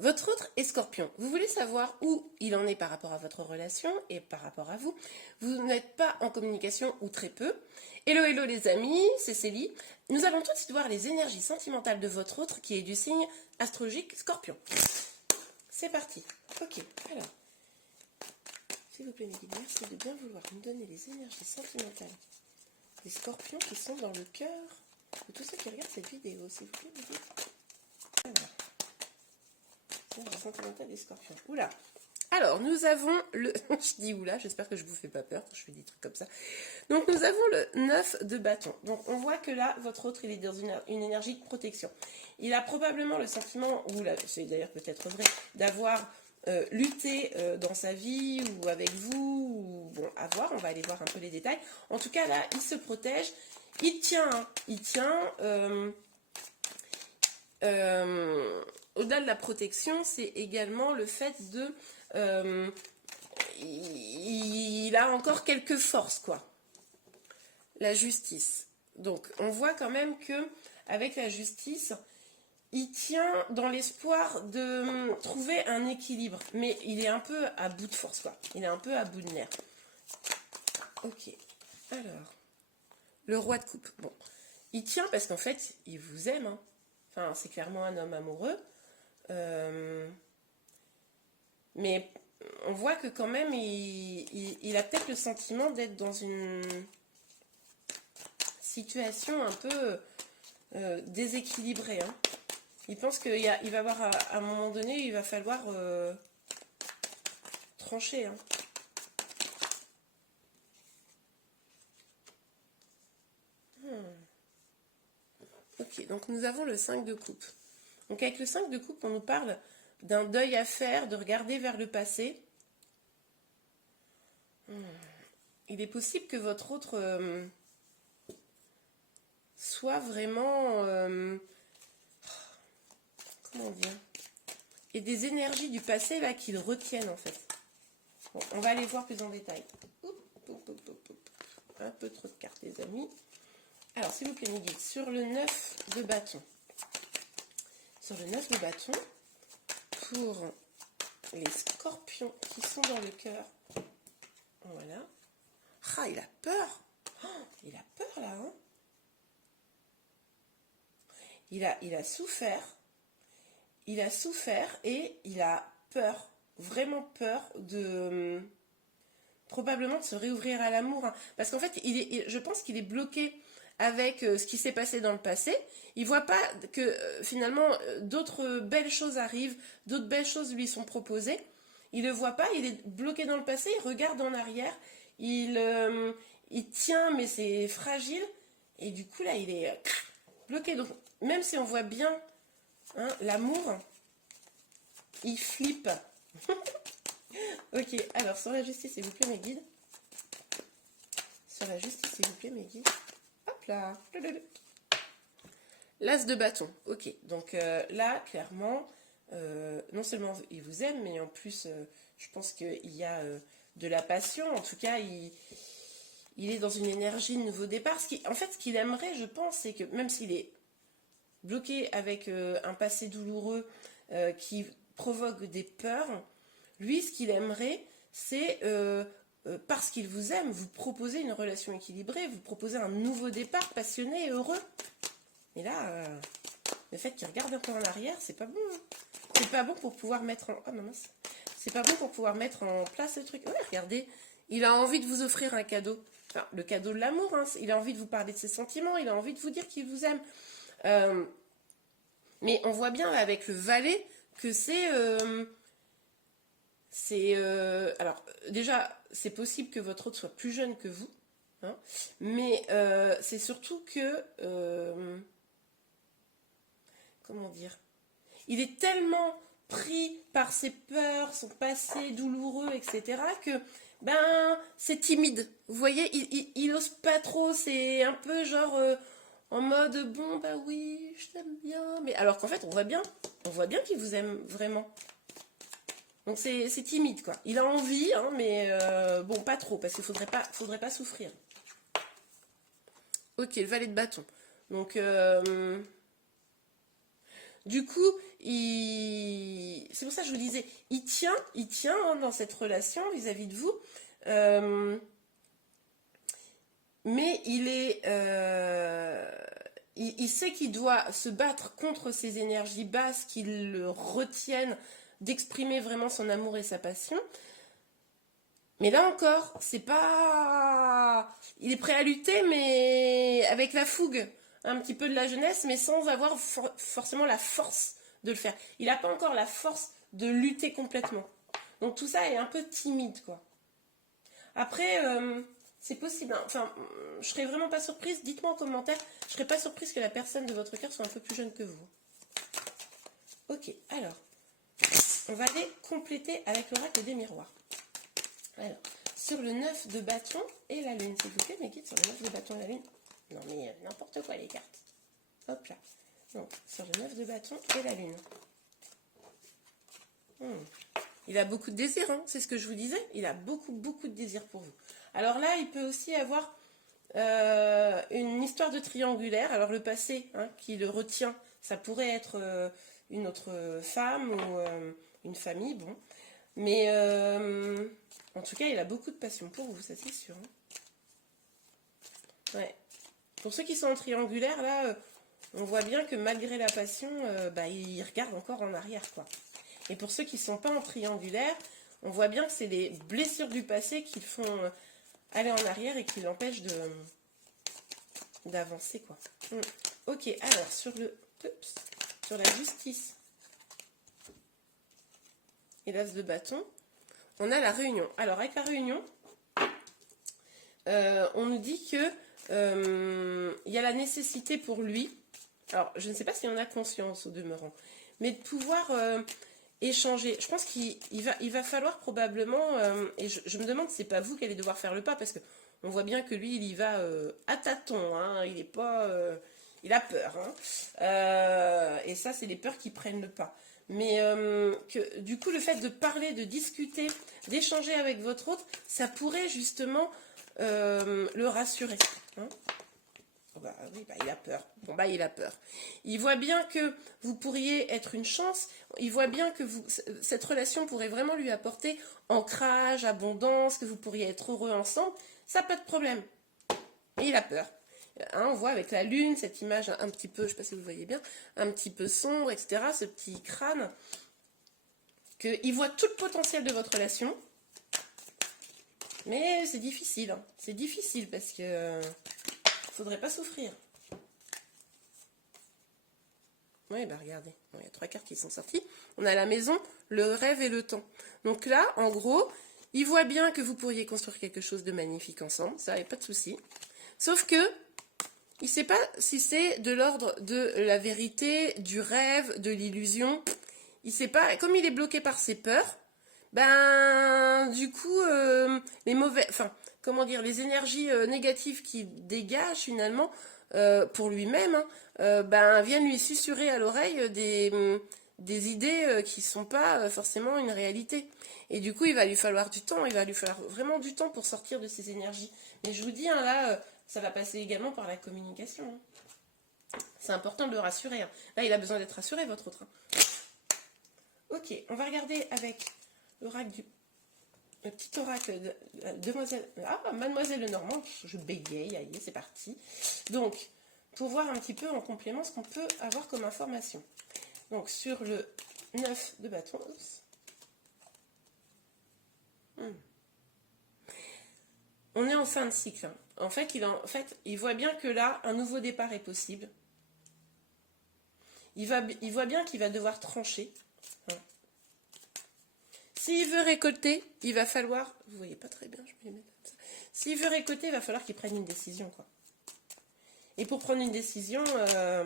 Votre autre est Scorpion. Vous voulez savoir où il en est par rapport à votre relation et par rapport à vous. Vous n'êtes pas en communication ou très peu. Hello, hello les amis, c'est Célie. Nous allons tout de suite voir les énergies sentimentales de votre autre qui est du signe astrologique Scorpion. C'est parti. Ok, alors. S'il vous plaît, mes guides, merci de bien vouloir me donner les énergies sentimentales des Scorpions qui sont dans le cœur de tous ceux qui regardent cette vidéo. S'il vous plaît, mes guides. Alors. Sentimental des Scorpions. Oula. Alors, nous avons le... je dis oula, j'espère que je vous fais pas peur quand je fais des trucs comme ça. Donc, nous avons le 9 de bâton. Donc, on voit que là, votre autre, il est dans une énergie de protection. Il a probablement le sentiment, ou là, c'est d'ailleurs peut-être vrai, d'avoir lutté dans sa vie ou avec vous. Ou, bon, à voir, on va aller voir un peu les détails. En tout cas, là, il se protège. Il tient, hein, il tient... au-delà de la protection, c'est également le fait de... il a encore quelques forces, quoi. La justice. Donc, on voit quand même que avec la justice, il tient dans l'espoir de trouver un équilibre. Mais il est un peu à bout de force, quoi. Il est un peu à bout de nerfs. Ok. Alors, le roi de coupe. Bon. Il tient parce qu'en fait, il vous aime, hein. Enfin, c'est clairement un homme amoureux. Mais on voit que quand même, il a peut-être le sentiment d'être dans une situation un peu déséquilibrée. Hein. Il pense qu'il va y avoir, à un moment donné, il va falloir trancher. Hein. Ok, donc nous avons le 5 de coupe. Donc avec le 5 de coupe, on nous parle d'un deuil à faire, de regarder vers le passé. Il est possible que votre autre soit vraiment... comment dire, et des énergies du passé là qui le retiennent en fait. Bon, on va aller voir plus en détail. Un peu trop de cartes les amis. Alors s'il vous plaît mes guides, sur le 9 de bâton. Sur le 9 de bâton, pour les Scorpions qui sont dans le cœur. Voilà. Ah, il a peur. Oh, il a peur là, hein. Il a souffert. Il a souffert et il a peur, vraiment peur de probablement de se réouvrir à l'amour. Hein. Parce qu'en fait, je pense qu'il est bloqué avec ce qui s'est passé dans le passé. Il voit pas que finalement d'autres belles choses arrivent, d'autres belles choses lui sont proposées. Il le voit pas, il est bloqué dans le passé, il regarde en arrière, il tient mais c'est fragile et du coup là il est bloqué. Donc même si on voit bien hein, l'amour, il flippe. Ok, alors sur la justice, s'il vous plaît, mes guides. Sur la justice, s'il vous plaît, mes guides. Hop là. L'as de bâton. Ok, donc là, clairement, non seulement il vous aime, mais en plus, je pense qu'il y a de la passion. En tout cas, il est dans une énergie de nouveau départ. En fait, ce qu'il aimerait, je pense, c'est que même s'il est bloqué avec un passé douloureux qui provoque des peurs, lui, ce qu'il aimerait, c'est, parce qu'il vous aime, vous proposer une relation équilibrée, vous proposer un nouveau départ passionné et heureux. Et là, le fait qu'il regarde un peu en arrière, c'est pas bon. Hein. C'est pas bon pour pouvoir mettre en... Oh non, mince. C'est pas bon pour pouvoir mettre en place le truc. Ouais, regardez, il a envie de vous offrir un cadeau. Enfin, le cadeau de l'amour, hein. Il a envie de vous parler de ses sentiments, il a envie de vous dire qu'il vous aime. Mais on voit bien avec le valet que c'est... alors, déjà, c'est possible que votre autre soit plus jeune que vous. Hein, mais c'est surtout que... comment dire, il est tellement pris par ses peurs, son passé douloureux, etc., que ben c'est timide. Vous voyez, il ose pas trop, c'est un peu genre en mode bon bah oui, je t'aime bien, mais alors qu'en fait on voit bien qu'il vous aime vraiment. Donc c'est timide quoi. Il a envie, hein, mais bon pas trop parce qu'il faudrait pas souffrir. Ok, le valet de bâton. Donc du coup, c'est pour ça que je vous disais, il tient hein, dans cette relation vis-à-vis de vous. Mais il sait qu'il doit se battre contre ces énergies basses qui le retiennent d'exprimer vraiment son amour et sa passion. Mais là encore, c'est pas... Il est prêt à lutter, mais avec la fougue, un petit peu de la jeunesse, mais sans avoir forcément la force de le faire. Il n'a pas encore la force de lutter complètement. Donc tout ça est un peu timide, quoi. Après, c'est possible, hein. Enfin, je serais vraiment pas surprise. Dites-moi en commentaire, je serais pas surprise que la personne de votre cœur soit un peu plus jeune que vous. Ok, alors, on va aller compléter avec l'oracle des miroirs. Alors, sur le 9 de bâton et la lune, s'il vous plaît, mes guides, sur le 9 de bâton et la lune. Non mais n'importe quoi les cartes. Hop là. Donc, sur le 9 de bâton et la lune. Il a beaucoup de désirs, hein, c'est ce que je vous disais. Il a beaucoup de désirs pour vous. Alors là, il peut aussi avoir une histoire de triangulaire. Alors le passé, hein, qui le retient, ça pourrait être une autre femme ou une famille, bon. Mais en tout cas, il a beaucoup de passion pour vous, ça c'est sûr. Hein. Ouais. Pour ceux qui sont en triangulaire, là, on voit bien que malgré la passion, il regarde encore en arrière, quoi. Et pour ceux qui ne sont pas en triangulaire, on voit bien que c'est les blessures du passé qui le font aller en arrière et qui l'empêchent d'avancer, quoi. Ok, alors, sur la justice et l'as de bâton, on a la réunion. Alors, avec la réunion, on nous dit que il y a la nécessité pour lui, alors je ne sais pas s'il en a conscience au demeurant, mais de pouvoir échanger. Je pense qu'il va falloir probablement, et je me demande si c'est pas vous qui allez devoir faire le pas, parce que on voit bien que lui, il y va à tâtons, hein, il est pas, il a peur, hein, et ça, c'est les peurs qui prennent le pas. Mais que du coup, le fait de parler, de discuter, d'échanger avec votre autre, ça pourrait justement le rassurer. Hein. Bah, oui, il a peur. Bon, il a peur. Il voit bien que vous pourriez être une chance. Il voit bien que cette relation pourrait vraiment lui apporter ancrage, abondance, que vous pourriez être heureux ensemble. Ça, pas de problème. Et il a peur. Hein, on voit avec la lune, cette image un petit peu, je ne sais pas si vous voyez bien, un petit peu sombre, etc. Ce petit crâne. Il voit tout le potentiel de votre relation. Mais c'est difficile. Hein. C'est difficile parce que... faudrait pas souffrir. Oui, regardez, il y a 3 cartes qui sont sorties. On a la maison, le rêve et le temps. Donc là, en gros, il voit bien que vous pourriez construire quelque chose de magnifique ensemble, ça, il n'y a pas de souci. Sauf que, il ne sait pas si c'est de l'ordre de la vérité, du rêve, de l'illusion. Il ne sait pas, comme il est bloqué par ses peurs, du coup, les énergies négatives qu'il dégage finalement pour lui-même, viennent lui susurrer à l'oreille des idées qui ne sont pas forcément une réalité. Et du coup, il va lui falloir du temps, il va lui falloir vraiment du temps pour sortir de ces énergies. Mais je vous dis, hein, là, ça va passer également par la communication. Hein. C'est important de le rassurer. Hein. Là, il a besoin d'être rassuré, votre autre. Hein. Ok, on va regarder avec l'oracle le petit oracle de Mademoiselle Lenormand, je bégaye, allez, c'est parti. Donc, pour voir un petit peu en complément ce qu'on peut avoir comme information. Donc, sur le 9 de bâton, on est en fin de cycle. Hein. En fait, il voit bien que là, un nouveau départ est possible. Il voit bien qu'il va devoir trancher. Hein. S'il veut récolter, il va falloir... Vous voyez pas très bien, je vais les mettre comme ça. S'il veut récolter, il va falloir qu'il prenne une décision, quoi. Et pour prendre une décision, pas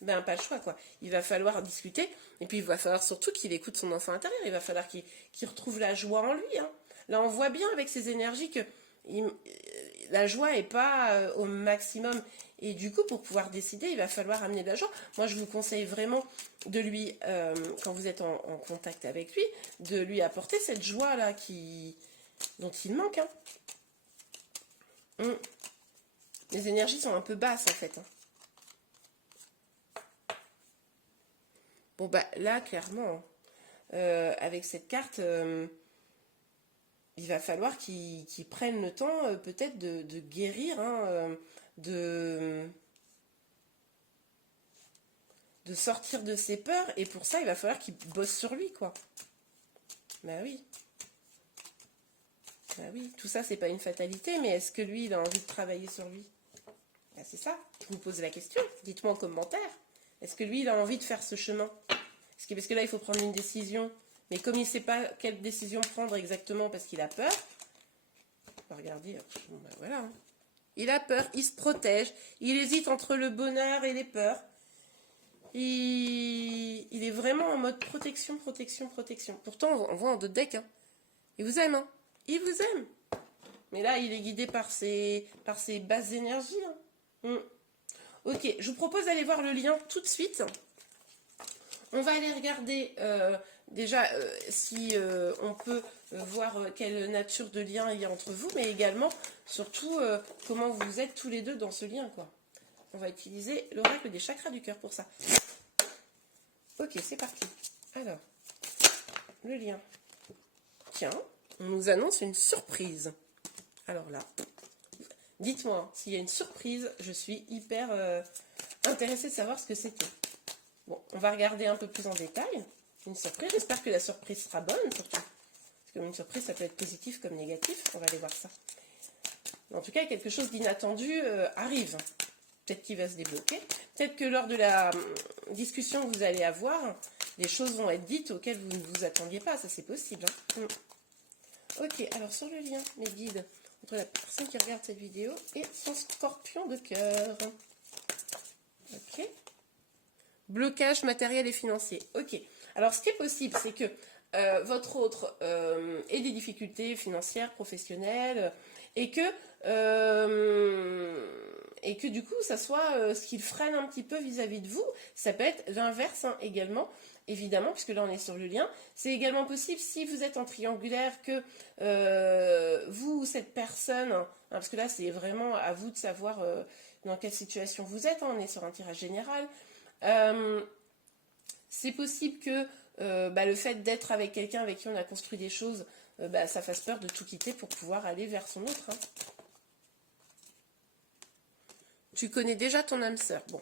le choix, quoi. Il va falloir discuter, et puis il va falloir surtout qu'il écoute son enfant intérieur. Il va falloir qu'il retrouve la joie en lui. Hein. Là, on voit bien avec ses énergies que la joie n'est pas au maximum. Et du coup, pour pouvoir décider, il va falloir amener de la joie. Moi, je vous conseille vraiment de lui, quand vous êtes en contact avec lui, de lui apporter cette joie-là dont il manque. Hein. Les énergies sont un peu basses, en fait. Hein. Bon, là, clairement, avec cette carte, il va falloir qu'il prenne le temps peut-être de guérir, hein, de sortir de ses peurs. Et pour ça, il va falloir qu'il bosse sur lui, quoi. Bah oui. Bah oui, tout ça, c'est pas une fatalité, mais est-ce que lui, il a envie de travailler sur lui? Bah, c'est ça, je vous pose la question. Dites-moi en commentaire. Est-ce que lui, il a envie de faire ce chemin? Parce que là, il faut prendre une décision. Mais comme il ne sait pas quelle décision prendre exactement parce qu'il a peur, regardez, bon, ben voilà. Hein. Il a peur, il se protège, il hésite entre le bonheur et les peurs. Il est vraiment en mode protection, protection, protection. Pourtant, on voit en d'autres decks. Hein. Il vous aime, hein. Il vous aime. Mais là, il est guidé par ses basses énergies. Hein. Ok, je vous propose d'aller voir le lien tout de suite. On va aller regarder déjà si on peut voir quelle nature de lien il y a entre vous, mais également, surtout, comment vous êtes tous les deux dans ce lien, quoi. On va utiliser l'oracle des chakras du cœur pour ça. Ok, c'est parti. Alors, le lien. Tiens, on nous annonce une surprise. Alors là, dites-moi, s'il y a une surprise, je suis hyper intéressée de savoir ce que c'était. Bon, on va regarder un peu plus en détail. Une surprise, j'espère que la surprise sera bonne surtout. Parce qu'une surprise, ça peut être positif comme négatif. On va aller voir ça. En tout cas, quelque chose d'inattendu arrive. Peut-être qu'il va se débloquer. Peut-être que lors de la discussion que vous allez avoir, des choses vont être dites auxquelles vous ne vous attendiez pas. Ça, c'est possible. Hein. Ok, alors sur le lien, mes guides, entre la personne qui regarde cette vidéo et son scorpion de cœur. Ok. Blocage matériel et financier. Ok. Alors, ce qui est possible, c'est que votre autre ait des difficultés financières, professionnelles, et que du coup, ça soit ce qui le freine un petit peu vis-à-vis de vous. Ça peut être l'inverse hein, également, évidemment, puisque là, on est sur le lien. C'est également possible, si vous êtes en triangulaire, que vous, cette personne, hein, parce que là, c'est vraiment à vous de savoir dans quelle situation vous êtes. Hein, on est sur un tirage général. C'est possible que le fait d'être avec quelqu'un avec qui on a construit des choses, ça fasse peur de tout quitter pour pouvoir aller vers son autre. Hein. Tu connais déjà ton âme sœur. Bon.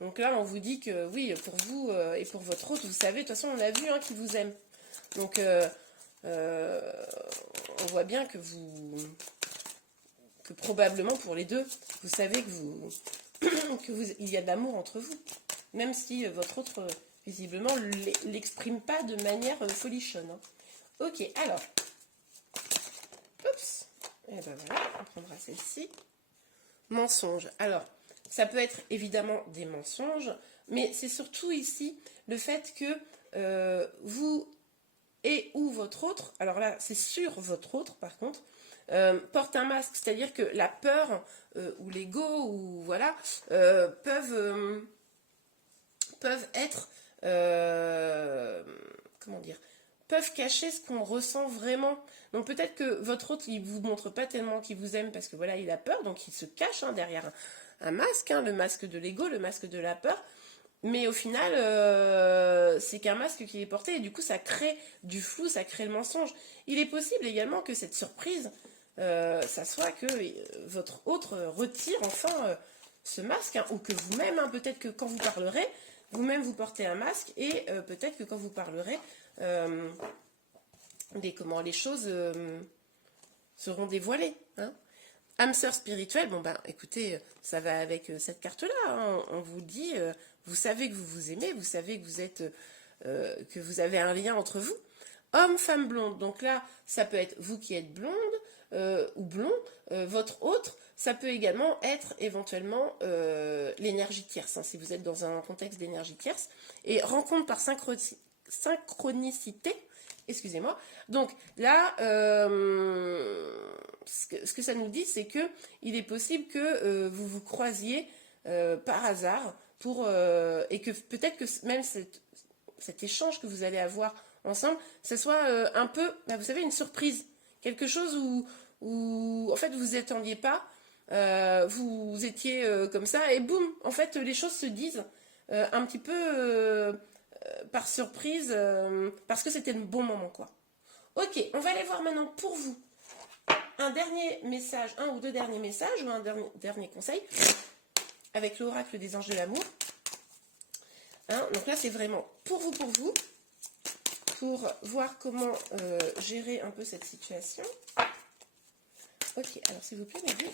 Donc là, on vous dit que oui, pour vous et pour votre autre, vous savez, de toute façon, on l'a vu, hein, qu'il vous aime. Donc, on voit bien que probablement pour les deux, vous savez il y a de l'amour entre vous. Même si votre autre, visiblement, l'exprime pas de manière folichonne. Hein. Ok, alors. Oups. Et ben voilà, on prendra celle-ci. Mensonge. Alors, ça peut être évidemment des mensonges, mais c'est surtout ici le fait que vous et ou votre autre, alors là, c'est sur votre autre par contre, porte un masque, c'est-à-dire que la peur ou l'ego ou voilà peuvent être comment dire, peuvent cacher ce qu'on ressent vraiment. Donc peut-être que votre autre il vous montre pas tellement qu'il vous aime parce que voilà il a peur, donc il se cache hein, derrière un masque, hein, le masque de l'ego, le masque de la peur. Mais au final, c'est qu'un masque qui est porté et du coup ça crée du flou, ça crée le mensonge. Il est possible également que cette surprise, ça soit que votre autre retire enfin ce masque, hein, ou que vous-même, hein, peut-être que quand vous parlerez, vous-même vous portez un masque et peut-être que quand vous parlerez, les choses seront dévoilées. Hein. Âme sœur spirituelle, bon ben écoutez, ça va avec cette carte-là. Hein. On vous dit, vous savez que vous vous aimez, vous savez que vous êtes, que vous avez un lien entre vous. Homme, femme, blonde. Donc là, ça peut être vous qui êtes blonde ou blond. Votre autre, ça peut également être éventuellement l'énergie tierce. Hein, si vous êtes dans un contexte d'énergie tierce. Et rencontre par synchronicité. Excusez-moi. Donc là, ce que ça nous dit, c'est que il est possible que vous vous croisiez par hasard et que peut-être que même cet échange que vous allez avoir ensemble, ce soit un peu, vous savez, une surprise. Quelque chose où en fait, vous vous attendiez pas, vous étiez comme ça, et boum, en fait, les choses se disent un petit peu par surprise, parce que c'était le bon moment, quoi. Ok, on va aller voir maintenant pour vous un dernier message, un ou deux derniers messages, ou un dernier conseil, avec l'oracle des anges de l'amour. Hein, donc là, c'est vraiment pour vous, pour voir comment gérer un peu cette situation. Ok, alors s'il vous plaît, mes billes.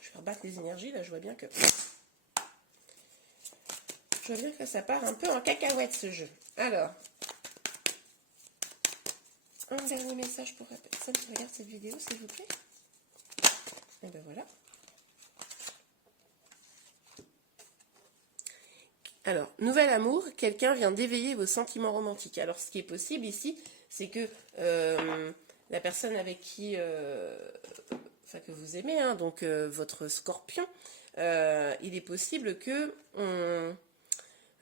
Je vais rebattre les énergies, là, je vois bien que ça part un peu en cacahuète, ce jeu. Alors, un dernier message pour la personne qui regarde cette vidéo, s'il vous plaît. Et ben voilà. Alors, nouvel amour, quelqu'un vient d'éveiller vos sentiments romantiques. Alors, ce qui est possible ici, c'est que la personne avec qui, que vous aimez, hein, donc votre scorpion, il est possible que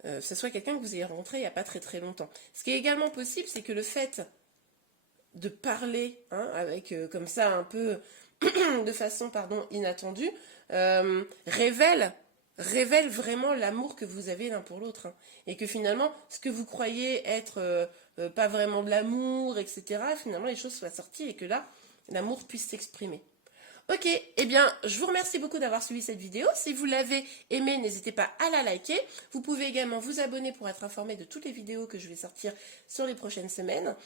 ce soit quelqu'un que vous ayez rencontré il n'y a pas très très longtemps. Ce qui est également possible, c'est que le fait de parler, hein, avec comme ça un peu de façon inattendue, révèle vraiment l'amour que vous avez l'un pour l'autre, hein, et que finalement ce que vous croyez être pas vraiment de l'amour, etc., finalement les choses soient sorties et que là l'amour puisse s'exprimer. Ok, eh bien, je vous remercie beaucoup d'avoir suivi cette vidéo. Si vous l'avez aimée, n'hésitez pas à la liker. Vous pouvez également vous abonner pour être informé de toutes les vidéos que je vais sortir sur les prochaines semaines.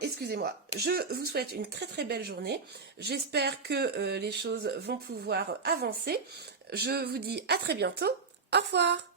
Excusez-moi, je vous souhaite une très très belle journée. J'espère que les choses vont pouvoir avancer. Je vous dis à très bientôt. Au revoir.